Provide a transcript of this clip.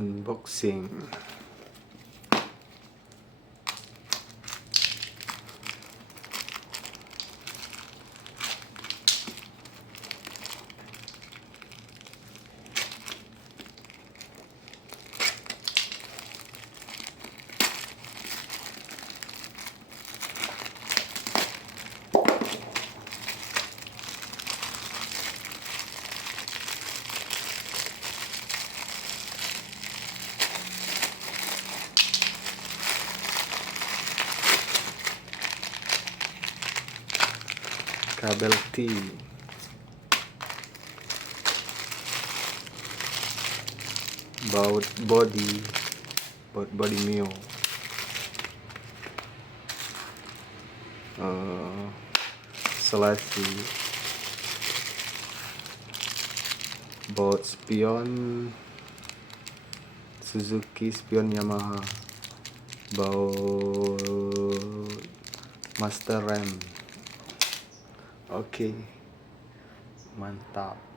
unboxing. Kabel T, baut body mio, selasi, baut spion Suzuki, spion Yamaha, baut master rem. Oke, mantap.